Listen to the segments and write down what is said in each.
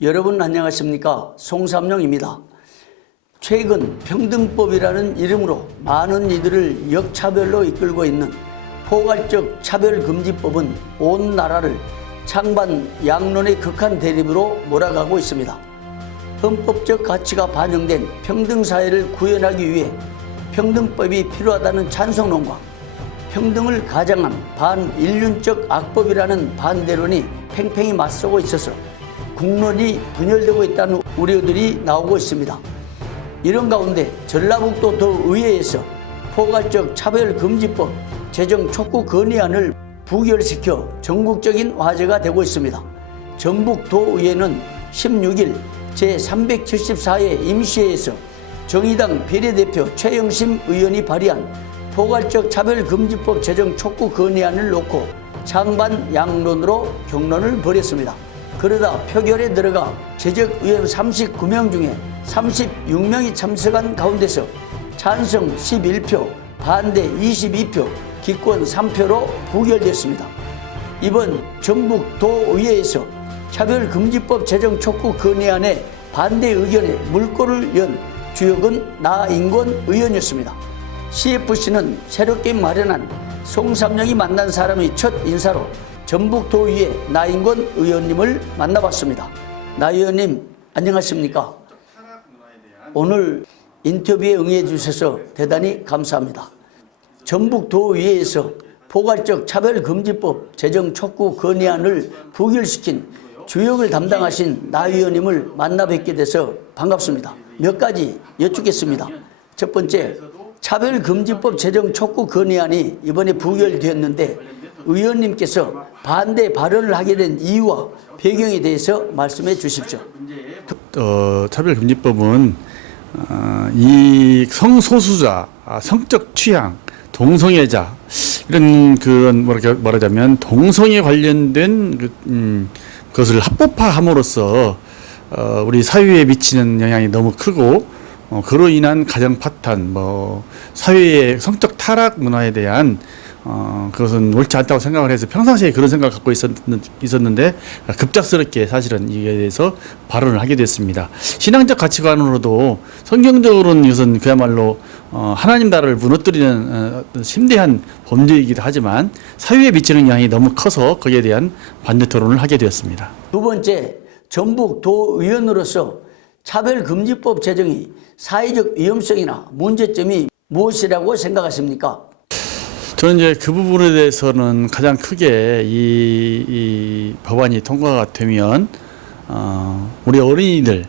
여러분 안녕하십니까? 송삼룡입니다. 최근 평등법이라는 이름으로 많은 이들을 역차별로 이끌고 있는 포괄적 차별금지법은 온 나라를 창반 양론의 극한 대립으로 몰아가고 있습니다. 헌법적 가치가 반영된 평등사회를 구현하기 위해 평등법이 필요하다는 찬성론과 평등을 가장한 반인륜적 악법이라는 반대론이 팽팽히 맞서고 있어서 국론이 분열되고 있다는 우려들이 나오고 있습니다. 이런 가운데 전라북도 도의회에서 포괄적 차별금지법 제정 촉구 건의안을 부결시켜 전국적인 화제가 되고 있습니다. 전북도의회는 16일 제374회 임시회에서 정의당 비례대표 최영심 의원이 발의한 포괄적 차별금지법 제정 촉구 건의안을 놓고 창반 양론으로 격론을 벌였습니다. 그러다 표결에 들어가 제적의원 39명 중에 36명이 참석한 가운데서 찬성 11표, 반대 22표, 기권 3표로 부결됐습니다. 이번 전북도의회에서 차별금지법 제정 촉구 건의안에 반대 의견에 물꼬를 연 주역은 나인권 의원이었습니다. CFC는 새롭게 마련한 송삼룡이 만난 사람의 첫 인사로 전북도의회 나인권 의원님을 만나봤습니다. 나 의원님 안녕하십니까? 오늘 인터뷰에 응해 주셔서 대단히 감사합니다. 전북도의회에서 포괄적 차별금지법 제정 촉구 건의안을 부결시킨 주역을 담당하신 나 의원님을 만나 뵙게 돼서 반갑습니다. 몇 가지 여쭙겠습니다. 첫 번째, 차별금지법 제정 촉구 건의안이 이번에 부결되었는데 의원님께서 반대 발언을 하게 된 이유와 배경에 대해서 말씀해 주십시오. 차별금지법은 이 성소수자, 성적 취향, 동성애자 이런 그런 말하자면 동성애 관련된 그것을 합법화함으로써 우리 사회에 미치는 영향이 너무 크고 그로 인한 가정 파탄, 사회의 성적 타락 문화에 대한 그것은 옳지 않다고 생각을 해서 평상시에 그런 생각을 갖고 있었는데 급작스럽게 사실은 이에 대해서 발언을 하게 됐습니다. 신앙적 가치관으로도 성경적으로는 이것은 그야말로 하나님 나라를 무너뜨리는 심대한 범죄이기도 하지만 사회에 미치는 영향이 너무 커서 거기에 대한 반대 토론을 하게 되었습니다. 두 번째, 전북도의원으로서 차별금지법 제정이 사회적 위험성이나 문제점이 무엇이라고 생각하십니까? 저는 이제 그 부분에 대해서는 가장 크게 이 법안이 통과가 되면 우리 어린이들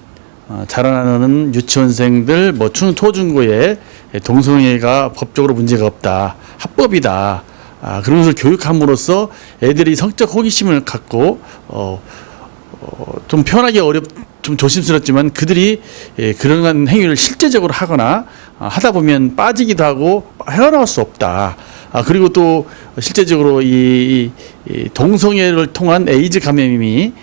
자라나는 유치원생들 초중고에 동성애가 법적으로 문제가 없다, 합법이다. 그런 것을 교육함으로써 애들이 성적 호기심을 갖고 좀 표현하기 좀 조심스럽지만 그들이 그런 행위를 실제적으로 하거나 하다 보면 빠지기도 하고 헤어나올 수 없다. 그리고 또 실제적으로 이 동성애를 통한 에이즈 감염이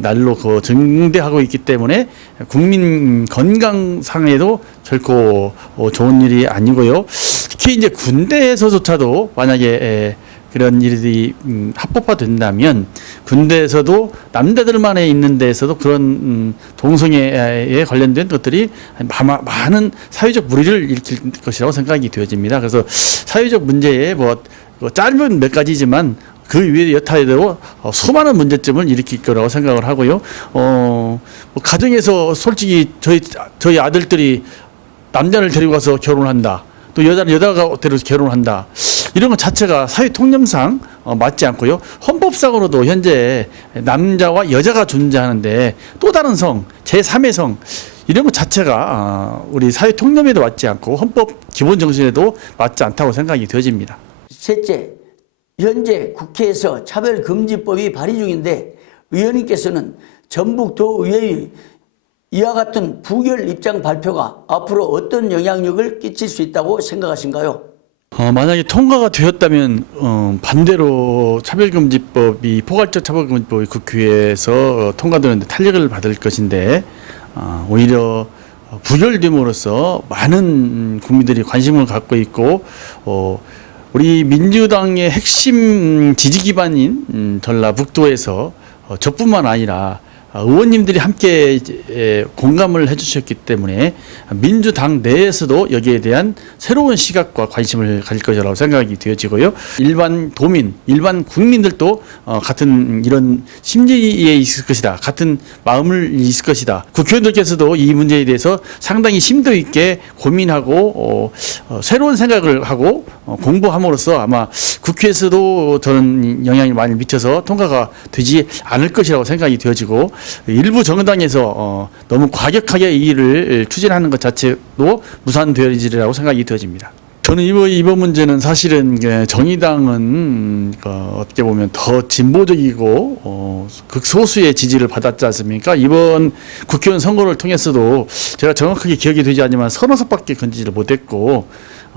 날로 증대하고 있기 때문에 국민 건강상에도 결코 좋은 일이 아니고요. 특히 이제 군대에서조차도 만약에 그런 일이 합법화된다면 군대에서도 남자들만에 있는 데에서도 그런 동성애에 관련된 것들이 많은 사회적 물의를 일으킬 것이라고 생각이 되어집니다. 그래서 사회적 문제에 짧은 몇 가지지만 그 위에 여타에도 수많은 문제점을 일으킬 거라고 생각을 하고요. 가정에서 솔직히 저희 아들들이 남자를 데리고 가서 결혼한다. 또 여자가 데려서 결혼한다. 이런 것 자체가 사회 통념상 맞지 않고요. 헌법상으로도 현재 남자와 여자가 존재하는데 또 다른 성, 제3의 성 이런 것 자체가 우리 사회 통념에도 맞지 않고 헌법 기본 정신에도 맞지 않다고 생각이 되어집니다. 셋째, 현재 국회에서 차별금지법이 발의 중인데 의원님께서는 전북도의회의 이와 같은 부결 입장 발표가 앞으로 어떤 영향력을 끼칠 수 있다고 생각하신가요? 만약에 통과가 되었다면 반대로 포괄적 차별금지법이 국회에서 통과되는데 탄력을 받을 것인데 오히려 부결됨으로써 많은 국민들이 관심을 갖고 있고 우리 민주당의 핵심 지지 기반인 전라북도에서 저뿐만 아니라 의원님들이 함께 공감을 해주셨기 때문에 민주당 내에서도 여기에 대한 새로운 시각과 관심을 가질 것이라고 생각이 되어지고요. 일반 도민, 일반 국민들도 같은 이런 심리에 있을 것이다. 같은 마음을 있을 것이다. 국회의원들께서도 이 문제에 대해서 상당히 심도 있게 고민하고 새로운 생각을 하고 공부함으로써 아마 국회에서도 저는 영향이 많이 미쳐서 통과가 되지 않을 것이라고 생각이 되어지고, 일부 정당에서 너무 과격하게 이 일을 추진하는 것 자체도 무산되어지리라고 생각이 되어집니다. 저는 이번 문제는 사실은 정의당은 어떻게 보면 더 진보적이고 극소수의 지지를 받았지 않습니까? 이번 국회의원 선거를 통해서도 제가 정확하게 기억이 되지 않지만 서너 석밖에 건지지를 못했고,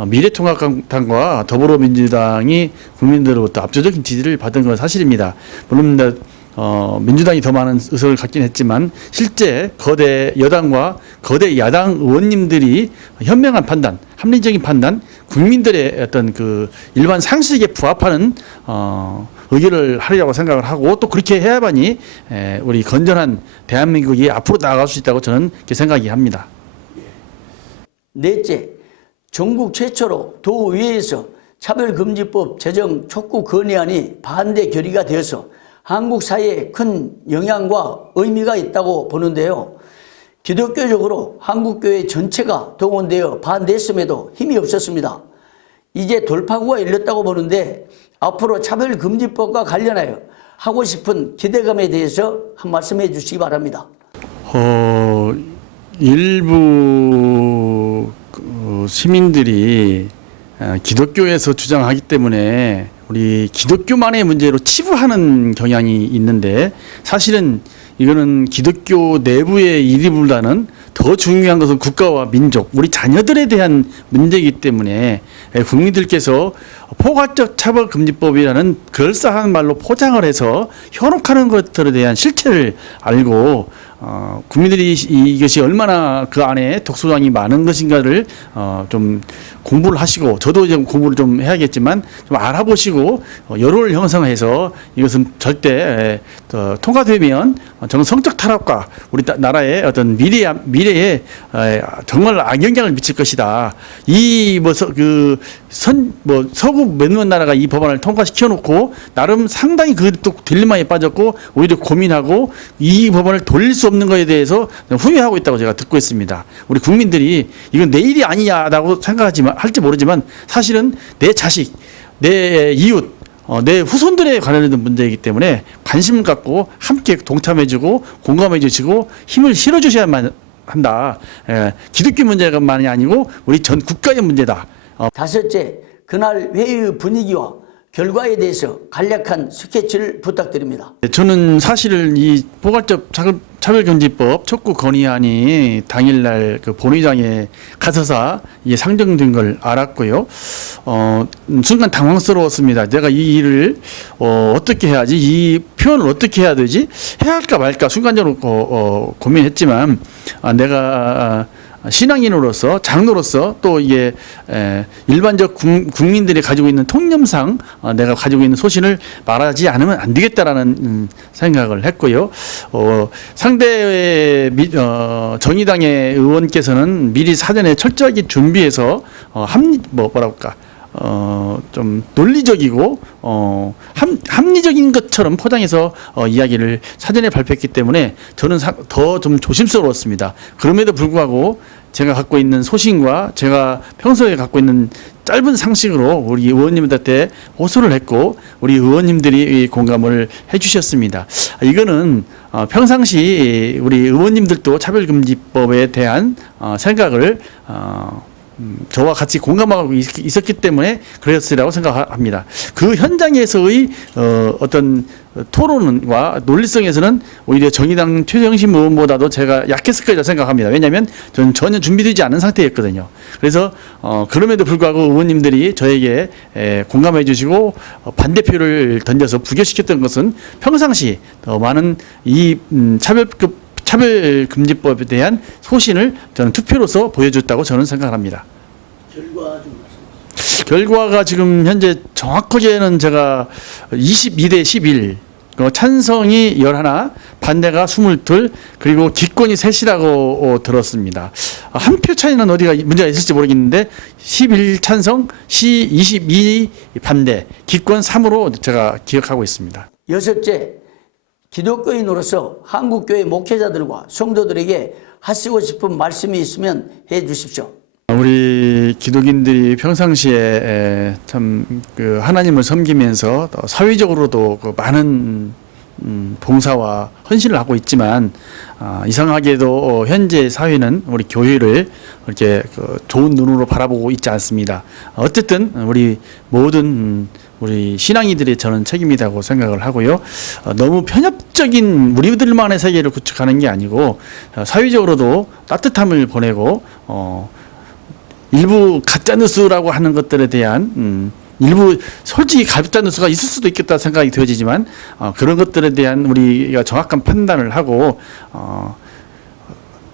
미래통합당과 더불어민주당이 국민들로부터 압도적인 지지를 받은 건 사실입니다. 물론 민주당이 더 많은 의석을 갖긴 했지만 실제 거대 여당과 거대 야당 의원님들이 현명한 판단, 합리적인 판단, 국민들의 어떤 그 일반 상식에 부합하는 의결을 하리라고 생각을 하고, 또 그렇게 해야만이 우리 건전한 대한민국이 앞으로 나아갈 수 있다고 저는 그렇게 생각이 합니다. 넷째, 전국 최초로 도의회에서 차별금지법 제정 촉구 건의안이 반대 결의가 되어서 한국 사회에 큰 영향과 의미가 있다고 보는데요. 기독교적으로 한국교회 전체가 동원되어 반대했음에도 힘이 없었습니다. 이제 돌파구가 열렸다고 보는데 앞으로 차별금지법과 관련하여 하고 싶은 기대감에 대해서 한 말씀 해 주시기 바랍니다. 일부 시민들이 기독교에서 주장하기 때문에 우리 기독교만의 문제로 치부하는 경향이 있는데, 사실은 이거는 기독교 내부의 일이보다는 더 중요한 것은 국가와 민족, 우리 자녀들에 대한 문제이기 때문에 국민들께서 포괄적 차별금지법이라는 그럴싸한 말로 포장을 해서 현혹하는 것들에 대한 실체를 알고 국민들이 이것이 얼마나 그 안에 독소량이 많은 것인가를 좀 공부를 하시고, 저도 이제 공부를 좀 해야겠지만 좀 알아보시고 여론을 형성해서 이것은 절대 통과되면 성적 타락과 우리 나라의 어떤 미래에 정말 악영향을 미칠 것이다. 이 서구 몇몇 나라가 이 법안을 통과시켜 놓고 나름 상당히 또 딜레마에 빠졌고 오히려 고민하고 이 법안을 돌릴 수 없는 것에 대해서 후회하고 있다고 제가 듣고 있습니다. 우리 국민들이 이건 내 일이 아니냐라고 할지 모르지만 사실은 내 자식, 내 이웃, 내 후손들에 관련된 문제이기 때문에 관심을 갖고 함께 동참해주고 공감해주시고 힘을 실어주셔야만 한다. 기독교 문제만이 아니고 우리 전 국가의 문제다. 다섯째, 그날 회의 분위기와 결과에 대해서 간략한 스케치를 부탁드립니다. 저는 사실은 이 포괄적 차별금지법 촉구 건의안이 당일날 그 본회의장에 가서서 이게 상정된 걸 알았고요. 순간 당황스러웠습니다. 내가 이 일을 어떻게 해야지, 이 표현을 어떻게 해야 되지, 해야 할까 말까 순간적으로 고민했지만 내가 신앙인으로서, 장로로서, 또 이게 일반적 국민들이 가지고 있는 통념상 내가 가지고 있는 소신을 말하지 않으면 안 되겠다라는 생각을 했고요. 상대 정의당의 의원께서는 미리 사전에 철저하게 준비해서 좀 논리적이고 합리적인 것처럼 포장해서 이야기를 사전에 발표했기 때문에 저는 더 좀 조심스러웠습니다. 그럼에도 불구하고 제가 갖고 있는 소신과 제가 평소에 갖고 있는 짧은 상식으로 우리 의원님들한테 호소를 했고 우리 의원님들이 공감을 해주셨습니다. 이거는 평상시 우리 의원님들도 차별금지법에 대한 생각을 저와 같이 공감하고 있었기 때문에 그랬으리라고 생각합니다. 그 현장에서의 어떤 토론과 논리성에서는 오히려 정의당 최정심 의원보다도 제가 약했을 거라고 생각합니다. 왜냐하면 저는 전혀 준비되지 않은 상태였거든요. 그래서 그럼에도 불구하고 의원님들이 저에게 공감해 주시고 반대표를 던져서 부결시켰던 것은 평상시 더 많은 이 차별금지법에 대한 소신을 저는 투표로서 보여줬다고 저는 생각합니다. 결과가 지금 현재 정확하게는 제가 22대 11 찬성이 11, 반대가 22, 그리고 기권이 셋이라고 들었습니다. 한 표 차이는 어디가 문제가 있을지 모르겠는데 11 찬성, 22 반대, 기권 3으로 제가 기억하고 있습니다. 여섯째, 기독교인으로서 한국교회 목회자들과 성도들에게 하시고 싶은 말씀이 있으면 해 주십시오. 우리 기독인들이 평상시에 참 그 하나님을 섬기면서 또 사회적으로도 그 많은 봉사와 헌신을 하고 있지만 이상하게도 현재 사회는 우리 교회를 이렇게 그 좋은 눈으로 바라보고 있지 않습니다. 어쨌든 우리 모든 우리 신앙이들의 저는 책임이라고 생각을 하고요. 너무 편협적인 우리들만의 세계를 구축하는 게 아니고 사회적으로도 따뜻함을 보내고 일부 가짜뉴스라고 하는 것들에 대한 일부 솔직히 가짜뉴스가 있을 수도 있겠다 생각이 되어지지만 그런 것들에 대한 우리가 정확한 판단을 하고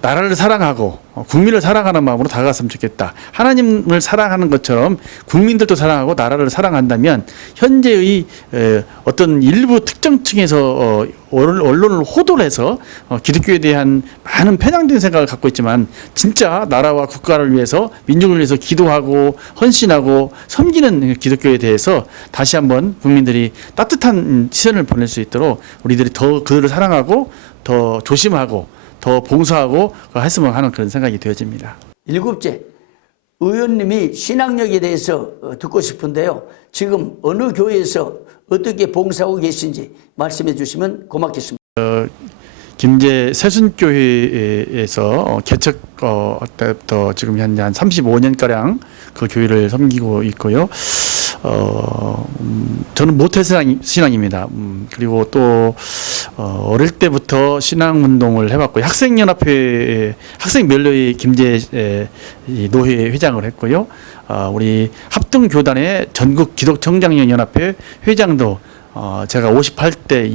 나라를 사랑하고 국민을 사랑하는 마음으로 다가갔으면 좋겠다. 하나님을 사랑하는 것처럼 국민들도 사랑하고 나라를 사랑한다면 현재의 어떤 일부 특정층에서 언론을 호도를 해서 기독교에 대한 많은 편향된 생각을 갖고 있지만 진짜 나라와 국가를 위해서 민족을 위해서 기도하고 헌신하고 섬기는 기독교에 대해서 다시 한번 국민들이 따뜻한 시선을 보낼 수 있도록 우리들이 더 그들을 사랑하고 더 조심하고 더 봉사하고 했으면 하는 그런 생각이 되어집니다. 일곱째, 의원님이 신학력에 대해서 듣고 싶은데요. 지금 어느 교회에서 어떻게 봉사하고 계신지 말씀해 주시면 고맙겠습니다. 김제 새순교회에서 개척 때부터 지금 현재 한 35년가량 그 교회를 섬기고 있고요. 저는 모태 신앙입니다. 그리고 또 어릴 때부터 신앙 운동을 해봤고요. 학생연합회 학생면례회 김제 노회 회장을 했고요. 우리 합동교단의 전국 기독청장연합회 회장도 제가 58대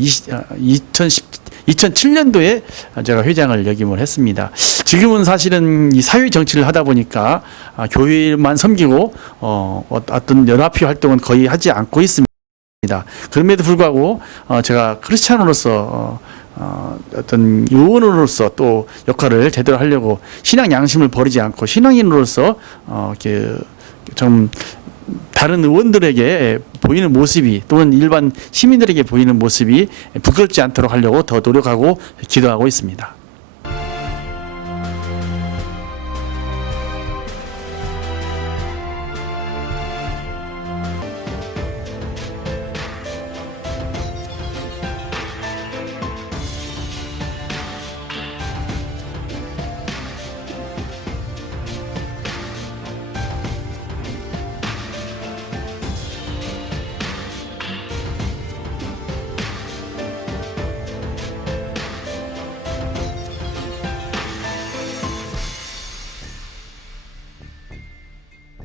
2007년도에 제가 회장을 역임을 했습니다. 지금은 사실은 이 사회 정치를 하다 보니까 교회만 섬기고 어떤 연합회 활동은 거의 하지 않고 있습니다. 그럼에도 불구하고 제가 크리스찬으로서 어떤 의원으로서 또 역할을 제대로 하려고 신앙 양심을 버리지 않고 신앙인으로서 이렇게 좀 다른 의원들에게 보이는 모습이 또는 일반 시민들에게 보이는 모습이 부끄럽지 않도록 하려고 더 노력하고 기도하고 있습니다.